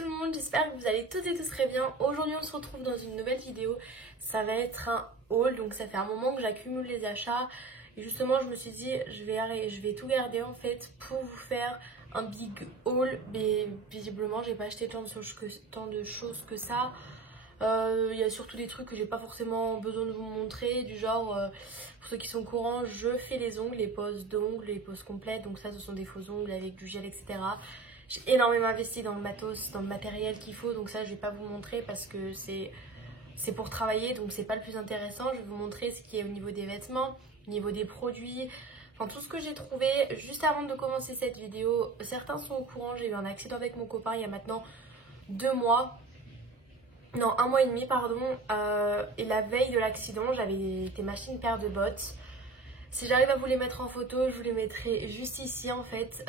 tout le monde, j'espère que vous allez toutes et tous très bien. Aujourd'hui on se retrouve dans une nouvelle vidéo. Ça va être un haul, donc ça fait un moment que j'accumule les achats. Et justement je me suis dit je vais tout garder en fait pour vous faire un big haul. Mais visiblement j'ai pas acheté tant de choses que ça. Il y a surtout des trucs que j'ai pas forcément besoin de vous montrer, du genre pour ceux qui sont au courant, je fais les ongles, les poses d'ongles, les poses complètes. Donc ça ce sont des faux ongles avec du gel, etc. J'ai énormément investi dans le matos, dans le matériel qu'il faut, donc ça je vais pas vous montrer parce que c'est pour travailler, donc c'est pas le plus intéressant. Je vais vous montrer ce qui est au niveau des vêtements, au niveau des produits, enfin tout ce que j'ai trouvé. Juste avant de commencer cette vidéo, certains sont au courant, j'ai eu un accident avec mon copain il y a maintenant 2 mois. Non, 1 mois et demi, pardon. Et la veille de l'accident, j'avais été m'acheter une paire de bottes. Si j'arrive à vous les mettre en photo, je vous les mettrai juste ici en fait.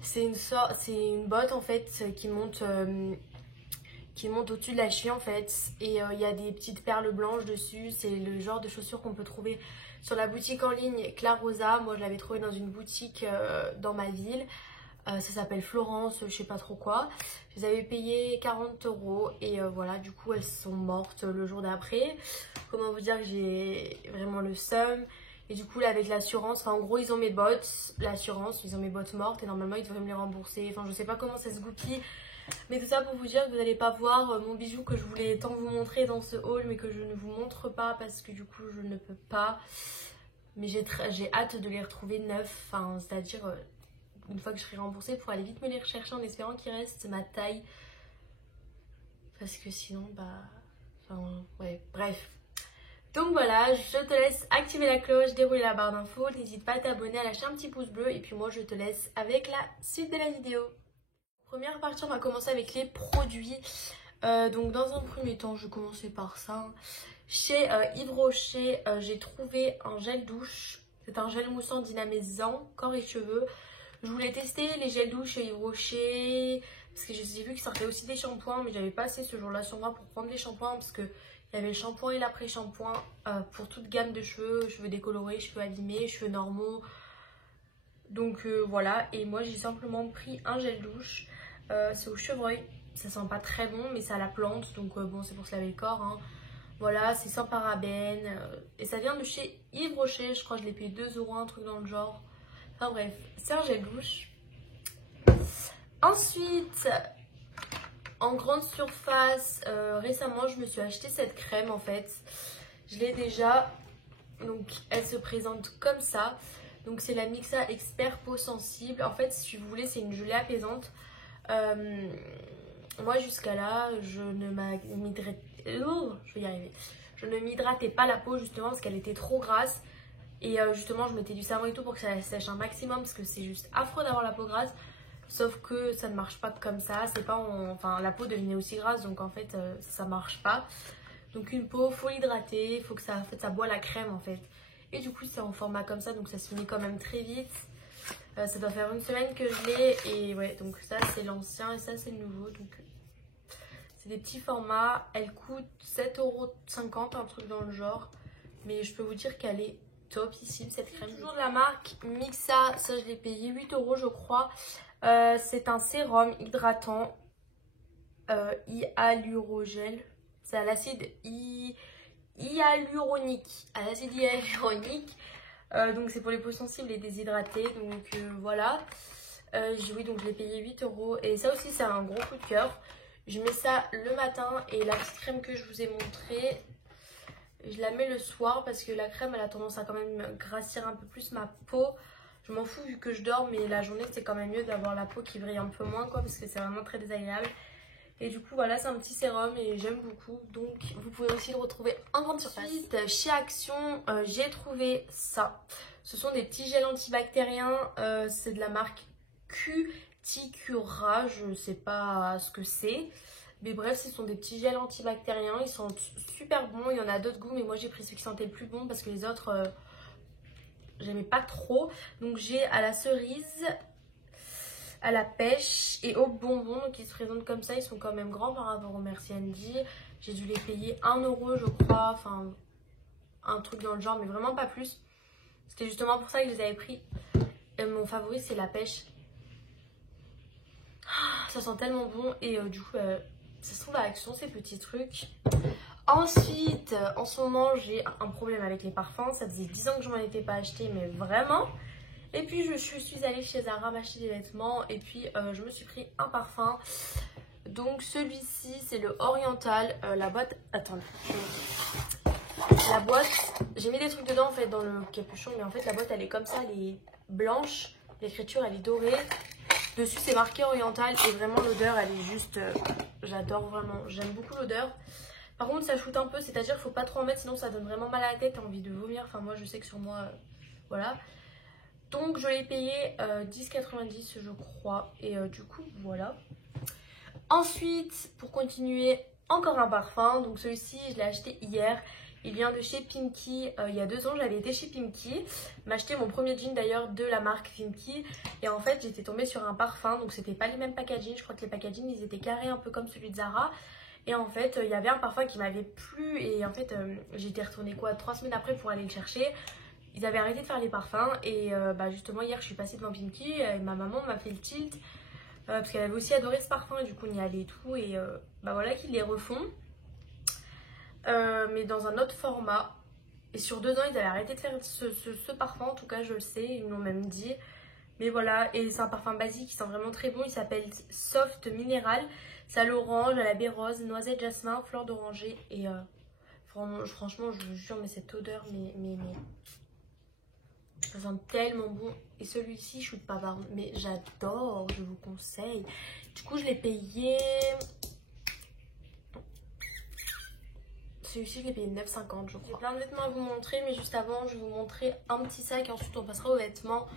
C'est une botte en fait qui monte au-dessus de la cheville en fait. Et il y a des petites perles blanches dessus. C'est le genre de chaussures qu'on peut trouver sur la boutique en ligne Clara Rosa. Moi je l'avais trouvé dans une boutique dans ma ville. Ça s'appelle Florence, je sais pas trop quoi. Je les avais payées 40 € et voilà, du coup elles sont mortes le jour d'après. Comment vous dire que j'ai vraiment le seum. Et du coup là avec l'assurance, enfin en gros ils ont mes bottes, l'assurance, ils ont mes bottes mortes et normalement ils devraient me les rembourser. Enfin je sais pas comment ça se goupille. Mais tout ça pour vous dire que vous n'allez pas voir mon bijou que je voulais tant vous montrer dans ce haul mais que je ne vous montre pas parce que du coup je ne peux pas. Mais j'ai hâte de les retrouver neufs, enfin c'est-à-dire une fois que je serai remboursée pour aller vite me les rechercher en espérant qu'il reste ma taille. Parce que sinon enfin ouais bref. Donc voilà, je te laisse activer la cloche, dérouler la barre d'infos, n'hésite pas à t'abonner, à lâcher un petit pouce bleu et puis moi je te laisse avec la suite de la vidéo. Première partie, on va commencer avec les produits. Donc dans un premier temps, je vais commencer par ça. Chez Yves Rocher, j'ai trouvé un gel douche. C'est un gel moussant dynamisant, corps et cheveux. Je voulais tester les gels douche chez Yves Rocher parce que j'ai vu qu'ils sortaient aussi des shampoings, mais j'avais pas assez ce jour-là sur moi pour prendre les shampoings parce que il y avait le shampoing et l'après-shampoing pour toute gamme de cheveux, cheveux décolorés, cheveux abîmés, cheveux normaux. Donc voilà, et moi j'ai simplement pris un gel douche, c'est au chevreuil, ça sent pas très bon mais ça a la plante, donc bon c'est pour se laver le corps hein. Voilà, c'est sans parabènes et ça vient de chez Yves Rocher, je crois que je l'ai payé 2 €, un truc dans le genre. Enfin bref, c'est un gel douche. Ensuite, en grande surface, récemment je me suis acheté cette crème en fait. Je l'ai déjà, donc elle se présente comme ça. Donc c'est la Mixa Expert Peau Sensible. En fait si vous voulez c'est une gelée apaisante. Moi jusqu'à là je ne m'hydratais pas la peau justement parce qu'elle était trop grasse. Et justement je mettais du savon et tout pour que ça sèche un maximum parce que c'est juste affreux d'avoir la peau grasse. Sauf que ça ne marche pas comme ça, c'est pas enfin la peau devenait aussi grasse donc en fait ça marche pas. Donc une peau, faut l'hydrater, faut que ça boit la crème en fait. Et du coup c'est en format comme ça donc ça se finit quand même très vite. Ça doit faire 1 semaine que je l'ai et ouais donc ça c'est l'ancien et ça c'est le nouveau. Donc c'est des petits formats, elle coûte 7,50 € un truc dans le genre. Mais je peux vous dire qu'elle est topissime cette crème. Toujours de la marque Mixa, ça je l'ai payé 8 € je crois. C'est un sérum hydratant hyalurogel. C'est à l'acide hyaluronique. Donc c'est pour les peaux sensibles et déshydratées. Donc voilà. Oui donc je l'ai payé 8 € et ça aussi c'est un gros coup de cœur. Je mets ça le matin et la petite crème que je vous ai montrée, je la mets le soir parce que la crème elle a tendance à quand même grassir un peu plus ma peau. Je m'en fous vu que je dors mais la journée c'est quand même mieux d'avoir la peau qui brille un peu moins quoi parce que c'est vraiment très désagréable. Et du coup voilà c'est un petit sérum et j'aime beaucoup. Donc vous pouvez aussi le retrouver en grande surface. Ensuite chez Action j'ai trouvé ça. Ce sont des petits gels antibactériens. C'est de la marque Cuticura. Je ne sais pas ce que c'est. Mais bref, ce sont des petits gels antibactériens. Ils sont super bons. Il y en a d'autres goûts. Mais moi, j'ai pris ceux qui sentaient le plus bon. Parce que les autres, j'aimais pas trop. Donc, j'ai à la cerise, à la pêche et au bonbon. Donc, ils se présentent comme ça. Ils sont quand même grands par rapport au Merci Andy. J'ai dû les payer 1 € je crois. Enfin, un truc dans le genre. Mais vraiment pas plus. C'était justement pour ça que je les avais pris. Mon favori, c'est la pêche. Ça sent tellement bon et du coup ça se trouve à Action ces petits trucs. Ensuite, en ce moment j'ai un problème avec les parfums. Ça faisait 10 ans que je m'en étais pas acheté, mais vraiment. Et puis je suis allée chez Zara m'acheter des vêtements et puis je me suis pris un parfum. Donc celui-ci c'est le Oriental. La boîte, attendez. La boîte, j'ai mis des trucs dedans en fait dans le capuchon, mais en fait la boîte elle est comme ça, elle est blanche, l'écriture elle est dorée. Dessus c'est marqué Oriental et vraiment l'odeur elle est juste, j'adore vraiment, j'aime beaucoup l'odeur. Par contre ça shoot un peu, c'est-à-dire qu'il faut pas trop en mettre sinon ça donne vraiment mal à la tête, t'as envie de vomir. Enfin moi je sais que sur moi, voilà. Donc je l'ai payé 10,90 je crois et du coup voilà. Ensuite pour continuer, encore un parfum, donc celui-ci je l'ai acheté hier. Il vient de chez Pimkie. Il y a 2 ans, j'avais été chez Pimkie, m'acheter mon premier jean d'ailleurs de la marque Pimkie. Et en fait, j'étais tombée sur un parfum, donc c'était pas les mêmes packaging. Je crois que les packaging, ils étaient carrés un peu comme celui de Zara. Et en fait, il y avait un parfum qui m'avait plu. Et en fait, j'étais retournée 3 semaines après pour aller le chercher. Ils avaient arrêté de faire les parfums. Et justement, hier, je suis passée devant Pimkie. Et ma maman m'a fait le tilt. Parce qu'elle avait aussi adoré ce parfum. Et du coup, on y allait et tout. Et voilà qu'ils les refont. Mais dans un autre format. Et sur 2 ans ils avaient arrêté de faire ce parfum, en tout cas je le sais, ils me l'ont même dit. Mais voilà, et c'est un parfum basique qui sent vraiment très bon, il s'appelle Soft Mineral. C'est à l'orange, à la baie rose, noisette, jasmin, fleur d'oranger. Et franchement je vous jure, mais cette odeur, mais ça sent tellement bon. Et celui-ci, je suis pas par contre, mais j'adore, je vous conseille. Du coup je l'ai payé... Celui-ci, je l'ai payé 9,50 je crois. J'ai plein de vêtements à vous montrer, mais juste avant, je vais vous montrer un petit sac et ensuite on passera aux vêtements.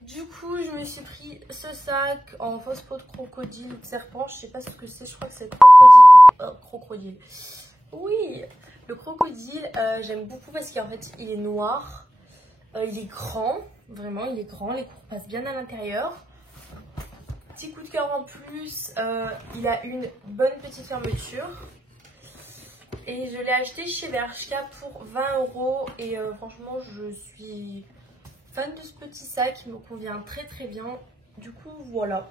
Du coup, je me suis pris ce sac en fausse peau de crocodile ou de serpent. Je sais pas ce que c'est, je crois que c'est crocodile. Crocodile. Oui, le crocodile, j'aime beaucoup parce qu'en fait, il est noir. Il est grand, vraiment, il est grand. Les cours passent bien à l'intérieur. Petit coup de cœur en plus, il a une bonne petite fermeture. Et je l'ai acheté chez Bershka pour 20 € et franchement je suis fan de ce petit sac, il me convient très très bien. Du coup voilà.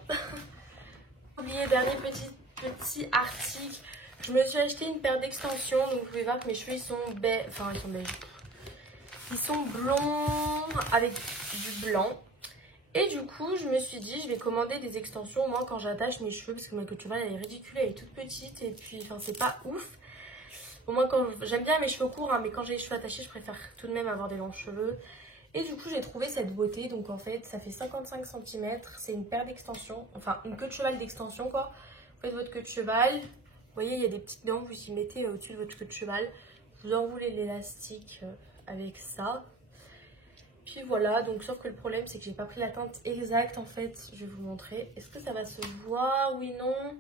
Oublié, dernier petit article, je me suis acheté une paire d'extensions, donc vous pouvez voir que mes cheveux ils sont beige, enfin ils sont beige. Ils sont blonds avec du blanc. Et du coup je me suis dit je vais commander des extensions moi quand j'attache mes cheveux parce que ma couture elle est ridicule, elle est toute petite et puis enfin c'est pas ouf. Au moins quand j'aime bien mes cheveux courts hein, mais quand j'ai les cheveux attachés je préfère tout de même avoir des longs cheveux. Et du coup j'ai trouvé cette beauté, donc en fait ça fait 55 cm, c'est une paire d'extensions, enfin une queue de cheval d'extension quoi. Vous faites votre queue de cheval, vous voyez il y a des petites dents, vous y mettez au-dessus de votre queue de cheval. Vous enroulez l'élastique avec ça. Puis voilà, donc sauf que le problème c'est que j'ai pas pris la teinte exacte en fait, je vais vous montrer. Est-ce que ça va se voir? Oui, non.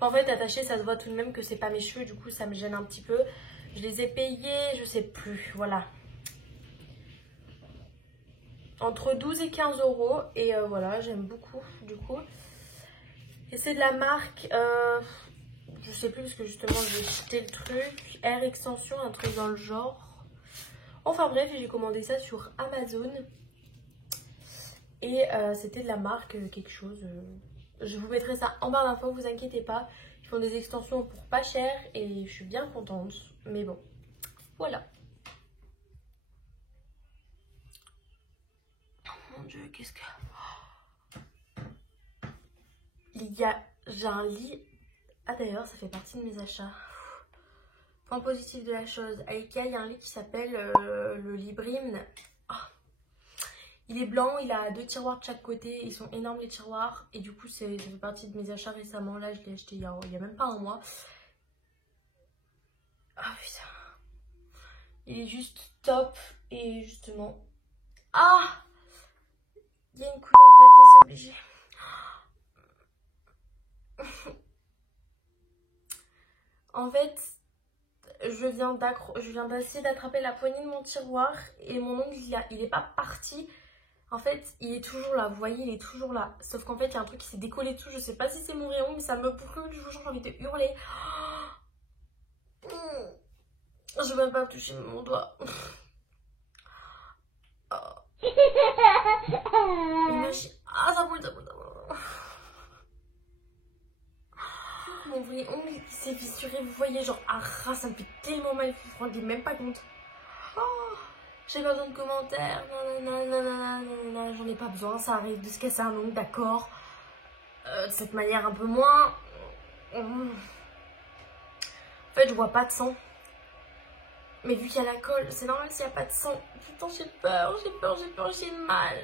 En fait, attaché, ça se voit tout de même que c'est pas mes cheveux, du coup ça me gêne un petit peu. Je les ai payés, je sais plus, voilà. Entre 12 et 15 € et voilà, j'aime beaucoup du coup. Et c'est de la marque, je sais plus parce que justement j'ai jeté le truc, Air Extension, un truc dans le genre. Enfin bref, j'ai commandé ça sur Amazon. Et c'était de la marque quelque chose... Je vous mettrai ça en barre d'infos, vous inquiétez pas. Ils font des extensions pour pas cher et je suis bien contente. Mais bon, voilà. Oh mon dieu, qu'est-ce que... J'ai un lit... Ah d'ailleurs, ça fait partie de mes achats. Point positif de la chose. À Ikea, il y a un lit qui s'appelle le lit Brimn. Il est blanc, il a 2 tiroirs de chaque côté, ils sont énormes les tiroirs. Et du coup, ça fait partie de mes achats récemment. Là, je l'ai acheté il y a même pas un mois. Ah putain. Il est juste top. Et justement... Ah, il y a une couleur pâtée, c'est obligé. En fait, je viens d'essayer d'attraper la poignée de mon tiroir. Et mon ongle, il est pas parti. En fait, il est toujours là, vous voyez, il est toujours là. Sauf qu'en fait, il y a un truc qui s'est décollé dessus. Je sais pas si c'est mon rayon, mais ça me brûle. Je vous jure, j'ai envie de hurler. Je veux même pas toucher mon doigt. Imagine... Ah, ça brûle, ça brûle, ça brûle. mon vrai ongle il s'est fissuré, vous voyez, genre ah ça me fait tellement mal, vous vous rendez même pas compte. Oh, j'ai pas besoin de commentaires, non, j'en ai pas besoin, ça arrive de se casser un ongle, d'accord. De cette manière un peu moins. En fait je vois pas de sang. Mais vu qu'il y a la colle, c'est normal s'il n'y a pas de sang. Putain j'ai peur, j'ai mal.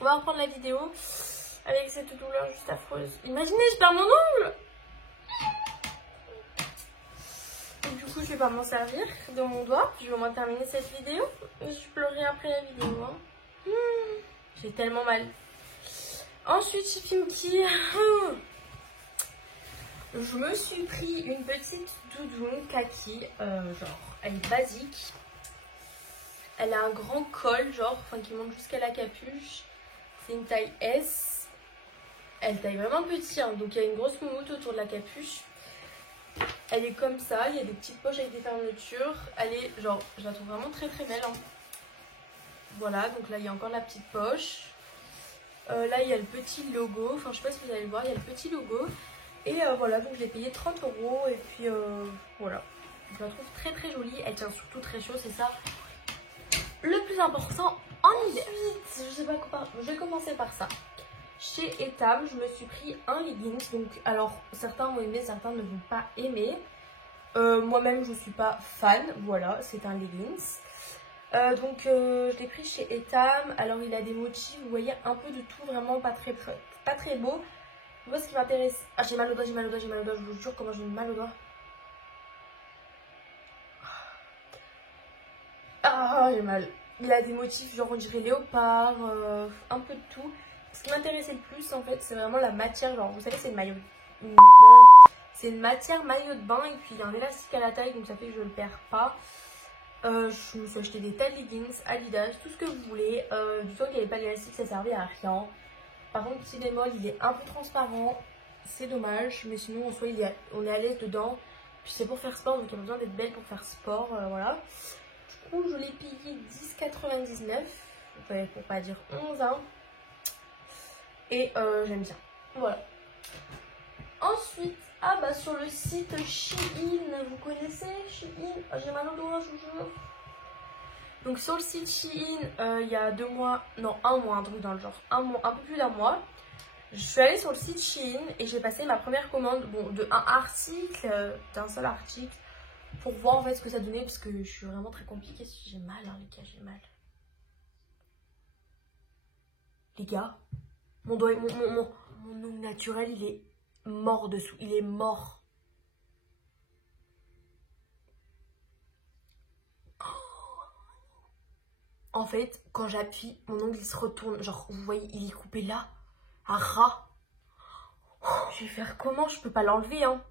On va reprendre la vidéo avec cette douleur juste affreuse. Imaginez, je perds mon ongle. Et du coup, je vais pas m'en servir de mon doigt. Je vais au moins terminer cette vidéo. Je pleurerai après la vidéo. Hein. J'ai tellement mal. Ensuite, chez Fimki, je me suis pris une petite doudoune kaki. Genre, elle est basique. Elle a un grand col, genre, enfin qui monte jusqu'à la capuche. C'est une taille S. Elle taille vraiment petit, hein, donc il y a une grosse moumoute autour de la capuche. Elle est comme ça, il y a des petites poches avec des fermetures. Elle est genre, je la trouve vraiment très très belle. Hein. Voilà, donc là il y a encore la petite poche. Là il y a le petit logo, enfin je sais pas si vous allez le voir, il y a le petit logo. Et voilà, donc je l'ai payé 30 € et puis voilà. Je la trouve très très jolie, elle tient surtout très chaud, c'est ça le plus important en hiver. Ensuite, je sais pas quoi, je vais commencer par ça. Chez Etam, je me suis pris un leggings. Donc, alors, certains vont aimer, certains ne vont pas aimer. Moi-même, je suis pas fan. Voilà, c'est un leggings. Je l'ai pris chez Etam. Alors, il a des motifs, vous voyez, un peu de tout, vraiment pas très beau. Moi, ce qui m'intéresse... Ah, j'ai mal au doigt, je vous jure comment j'ai mal au doigt. Ah, j'ai mal. Il a des motifs, genre on dirait léopard, un peu de tout. Ce qui m'intéressait le plus, en fait, c'est vraiment la matière. Genre, vous savez, c'est une maillot. C'est une matière maillot de bain et puis il y a un élastique à la taille, donc ça fait que je ne le perds pas. Je me suis acheté des tas de leggings, Adidas, tout ce que vous voulez. Du temps qu'il n'y avait pas d'élastique, ça servait à rien. Par contre, petit bémol, il est un peu transparent. C'est dommage, mais sinon, en soi, on est à l'aise dedans. Puis c'est pour faire sport, donc il y a besoin d'être belle pour faire sport, voilà. Du coup, je l'ai payé 10,99, pour pas dire 11, hein. Et j'aime bien. Voilà. Ensuite, ah bah sur le site Shein, vous connaissez Shein? J'ai mal au doigt, je vous jure. Donc sur le site Shein, il y a 2 mois, non 1 mois, un truc dans le genre, un peu plus d'1 mois. Je suis allée sur le site Shein et j'ai passé ma première commande, bon, d'un seul article, pour voir en fait ce que ça donnait, parce que je suis vraiment très compliquée. J'ai mal, hein, les gars, j'ai mal. Les gars, mon doigt, mon ongle naturel, il est mort dessous, il est mort. En fait, quand j'appuie, mon ongle il se retourne, genre vous voyez, il est coupé là, à ras. Je vais faire comment? Je peux pas l'enlever, hein.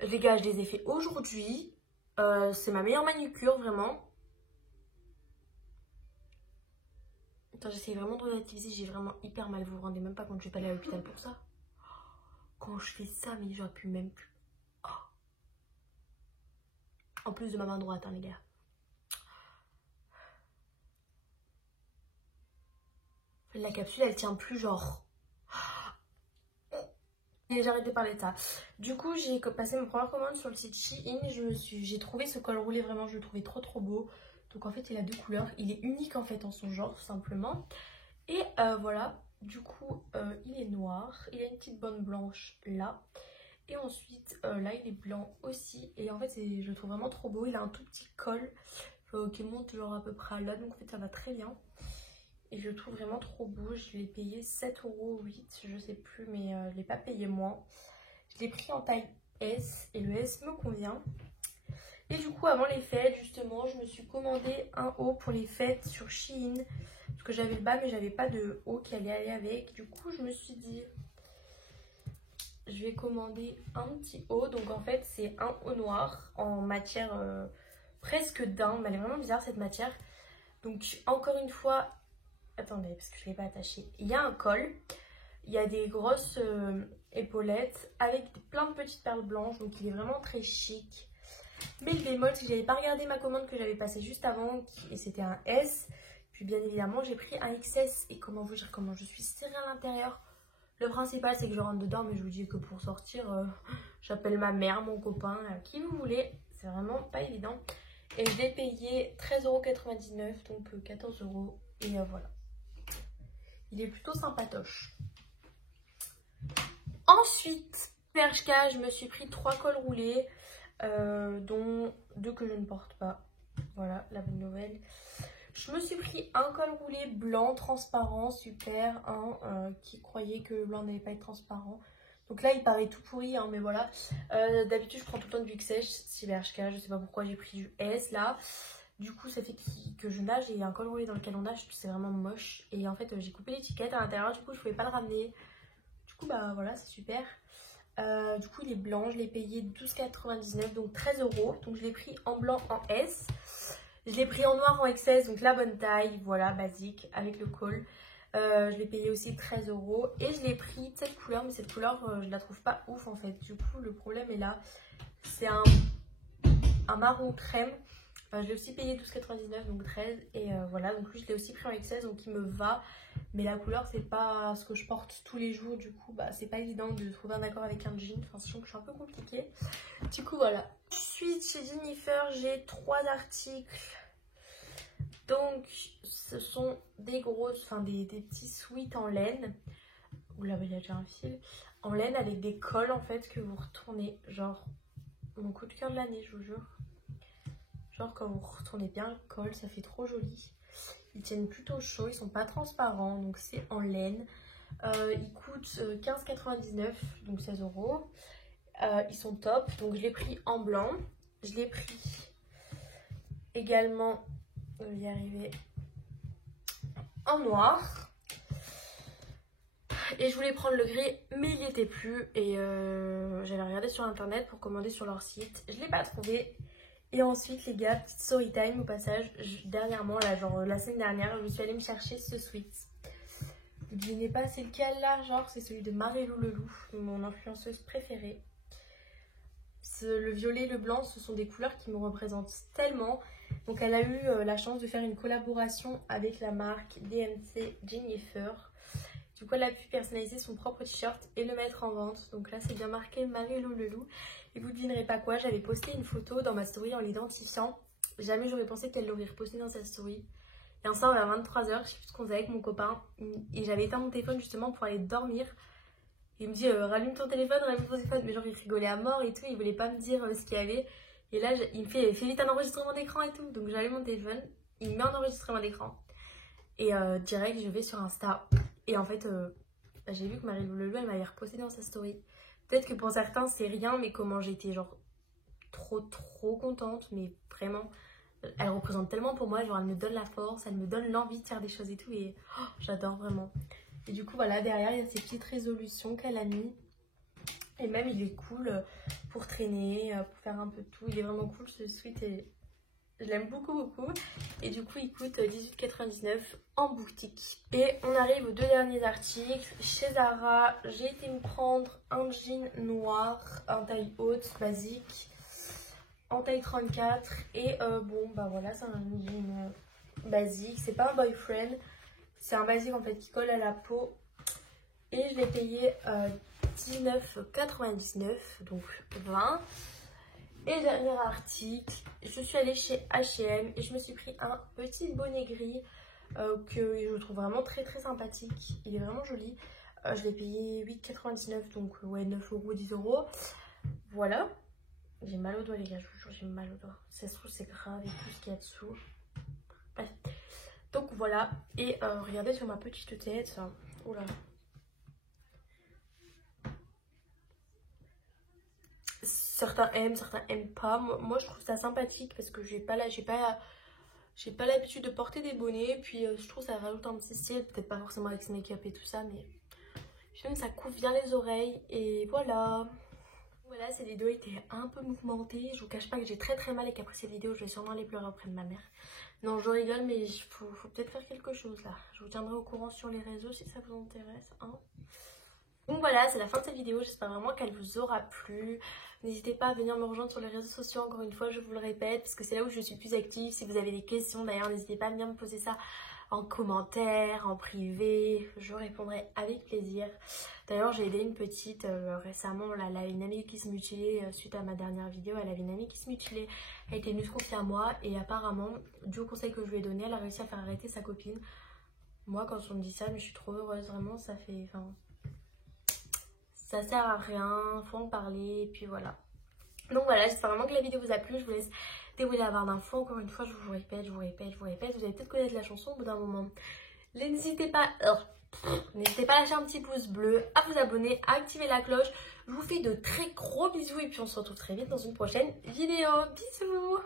Les gars, je les ai fait aujourd'hui. C'est ma meilleure manucure, vraiment. Attends, j'essaie vraiment de relativiser, j'ai vraiment hyper mal, vous vous rendez même pas compte, je vais pas aller à l'hôpital pour ça. Quand je fais ça, mais j'aurais pu même plus. Oh. En plus de ma main droite, hein, les gars. La capsule, elle tient plus, genre. Et j'ai arrêté de parler de ça. Du coup, j'ai passé ma première commande sur le site Shein. J'ai trouvé ce col roulé, vraiment, je le trouvais trop trop beau. Donc en fait, il a 2 couleurs. Il est unique en fait en son genre, tout simplement. Et voilà, du coup, il est noir. Il a une petite bande blanche là. Et ensuite, là, il est blanc aussi. Et en fait, je le trouve vraiment trop beau. Il a un tout petit col qui monte genre à peu près là. Donc en fait, ça va très bien. Et je le trouve vraiment trop beau. Je l'ai payé 7,08 €, je sais plus, mais je ne l'ai pas payé moins. Je l'ai pris en taille S et le S me convient. Et du coup, avant les fêtes, justement, je me suis commandé un haut pour les fêtes sur Shein. Parce que j'avais le bas, mais j'avais pas de haut qui allait aller avec. Du coup, je me suis dit, je vais commander un petit haut. Donc en fait, c'est un haut noir en matière presque daim. Mais elle est vraiment bizarre cette matière. Donc encore une fois... Attendez, parce que je ne l'ai pas attaché. Il y a un col, il y a des grosses épaulettes avec plein de petites perles blanches. Donc il est vraiment très chic. Mais le bémol, c'est que j'avais pas regardé ma commande que j'avais passée juste avant. Et c'était un S. Puis bien évidemment, j'ai pris un XS. Et comment vous dire comment je suis serrée à l'intérieur. Le principal c'est que je rentre dedans, mais je vous dis que pour sortir, j'appelle ma mère, mon copain, qui vous voulez. C'est vraiment pas évident. Et je l'ai payé 13,99 €, donc 14 €. Et voilà. Il est plutôt sympatoche. Ensuite, Bershka, je me suis pris 3 cols roulés, dont 2 que je ne porte pas. Voilà, la bonne nouvelle. Je me suis pris un col roulé blanc, transparent, super, qui croyait que le blanc n'allait pas être transparent. Donc là, il paraît tout pourri, mais voilà. D'habitude, je prends tout le temps du XS, c'est Bershka, je sais pas pourquoi j'ai pris du S là. Du coup, ça fait que je nage et un col roulé dans lequel on nage, c'est vraiment moche. Et en fait, j'ai coupé l'étiquette à l'intérieur, du coup, je pouvais pas le ramener. Du coup, bah voilà, c'est super. Du coup, il est blanc, je l'ai payé 12,99 €, donc 13 €. Donc je l'ai pris en blanc en S. Je l'ai pris en noir en XS, donc la bonne taille, voilà, basique, avec le col. Je l'ai payé aussi 13 € et je l'ai pris de cette couleur, mais cette couleur, je la trouve pas ouf en fait. Du coup, le problème est là. C'est un marron crème. Je l'ai aussi payé 12,99 €, donc 13 €. Et voilà, donc lui, je l'ai aussi pris en XS, donc il me va. Mais la couleur, c'est pas ce que je porte tous les jours. Du coup, bah, c'est pas évident de trouver un accord avec un jean. Enfin, sachant que je suis un peu compliquée. Du coup, voilà. Ensuite, chez Jennifer, j'ai 3 articles. Donc, ce sont des grosses, enfin des petits sweats en laine. Oula, il y a déjà un fil. En laine avec des cols en fait que vous retournez. Genre, mon coup de cœur de l'année, je vous jure. Genre, quand vous retournez bien le col, ça fait trop joli. Ils tiennent plutôt chaud, ils sont pas transparents, donc c'est en laine. Ils coûtent 15,99 €, donc 16 €. Ils sont top, donc je l'ai pris en blanc. Je l'ai pris également, on va y arriver, en noir. Et je voulais prendre le gris, mais il n'y était plus. Et j'avais regardé sur internet pour commander sur leur site. Je ne l'ai pas trouvé. Et ensuite, les gars, petite story time au passage. Dernièrement, là, genre la semaine dernière, je suis allée me chercher ce sweat. Vous devinez pas c'est lequel là? Genre, c'est celui de Marilou Leloup, mon influenceuse préférée. Le violet et le blanc, ce sont des couleurs qui me représentent tellement. Donc elle a eu la chance de faire une collaboration avec la marque DMC Jennifer. Du coup, elle a pu personnaliser son propre t-shirt et le mettre en vente. Donc là, c'est bien marqué Marilou Leloup. Et vous ne devinerez pas quoi, j'avais posté une photo dans ma story en l'identifiant. Jamais j'aurais pensé qu'elle l'aurait reposté dans sa story. Et un soir, à 23 h, je sais plus ce qu'on faisait avec mon copain. Et j'avais éteint mon téléphone justement pour aller dormir. Il me dit rallume ton téléphone, mais genre il rigolait à mort et tout, il voulait pas me dire ce qu'il y avait. Et là il me fait vite un enregistrement d'écran et tout, donc j'allume mon téléphone, il me met un enregistrement d'écran. Et direct je vais sur Insta. Et en fait j'ai vu que Marilou Leloup elle m'avait reposté dans sa story. Peut-être que pour certains c'est rien, mais comment j'étais genre trop contente, mais vraiment elle représente tellement pour moi, genre elle me donne la force, elle me donne l'envie de faire des choses et tout, et j'adore vraiment. Et du coup voilà, derrière il y a ces petites résolutions qu'elle a mis. Et même il est cool pour traîner, pour faire un peu de tout. Il est vraiment cool ce sweat et je l'aime beaucoup. Et du coup il coûte 18,99 € en boutique. Et on arrive aux 2 derniers articles. Chez Zara, j'ai été me prendre un jean noir, en taille haute, basique, en taille 34. Et bon bah voilà, c'est un jean basique, c'est pas un boyfriend. C'est un basique en fait qui colle à la peau. Et je l'ai payé 19,99 €, donc 20. Et dernier article, je suis allée chez H&M et je me suis pris un petit bonnet gris que je trouve vraiment très sympathique. Il est vraiment joli. Je l'ai payé 8,99 €, donc ouais 9 €, 10 €. Voilà. J'ai mal au doigt les gars, je vous jure j'ai mal au doigt. Ça se trouve c'est grave et tout ce qu'il y a dessous. Bref. Donc voilà, et regardez sur ma petite tête, oula. Certains aiment, certains aiment pas. Moi je trouve ça sympathique parce que j'ai pas l'habitude de porter des bonnets. Puis je trouve que ça rajoute un petit style, peut-être pas forcément avec ce make-up et tout ça, mais j'aime ça couvre bien les oreilles. Et voilà. Voilà, cette vidéo était un peu mouvementée. Je vous cache pas que j'ai très mal et qu'après cette vidéo je vais sûrement aller pleurer auprès de ma mère. Non, je rigole, mais il faut peut-être faire quelque chose là. Je vous tiendrai au courant sur les réseaux si ça vous intéresse. Donc voilà, c'est la fin de cette vidéo. J'espère vraiment qu'elle vous aura plu. N'hésitez pas à venir me rejoindre sur les réseaux sociaux, encore une fois, je vous le répète, parce que c'est là où je suis plus active. Si vous avez des questions, d'ailleurs, n'hésitez pas à venir me poser ça en commentaire, en privé, je répondrai avec plaisir. D'ailleurs j'ai aidé une petite récemment, là, elle a une amie qui se mutilait suite à ma dernière vidéo, elle avait une amie qui se mutilait, elle a été venue se confier à moi et apparemment, du conseil que je lui ai donné, elle a réussi à faire arrêter sa copine. Moi quand on me dit ça, mais je suis trop heureuse, vraiment ça fait, enfin, ça sert à rien, faut en parler et puis voilà. Donc voilà, j'espère vraiment que la vidéo vous a plu, je vous laisse dérouler la barre d'infos. Encore une fois, je vous répète, vous allez peut-être connaître la chanson au bout d'un moment. N'hésitez pas à lâcher un petit pouce bleu, à vous abonner, à activer la cloche. Je vous fais de très gros bisous et puis on se retrouve très vite dans une prochaine vidéo. Bisous!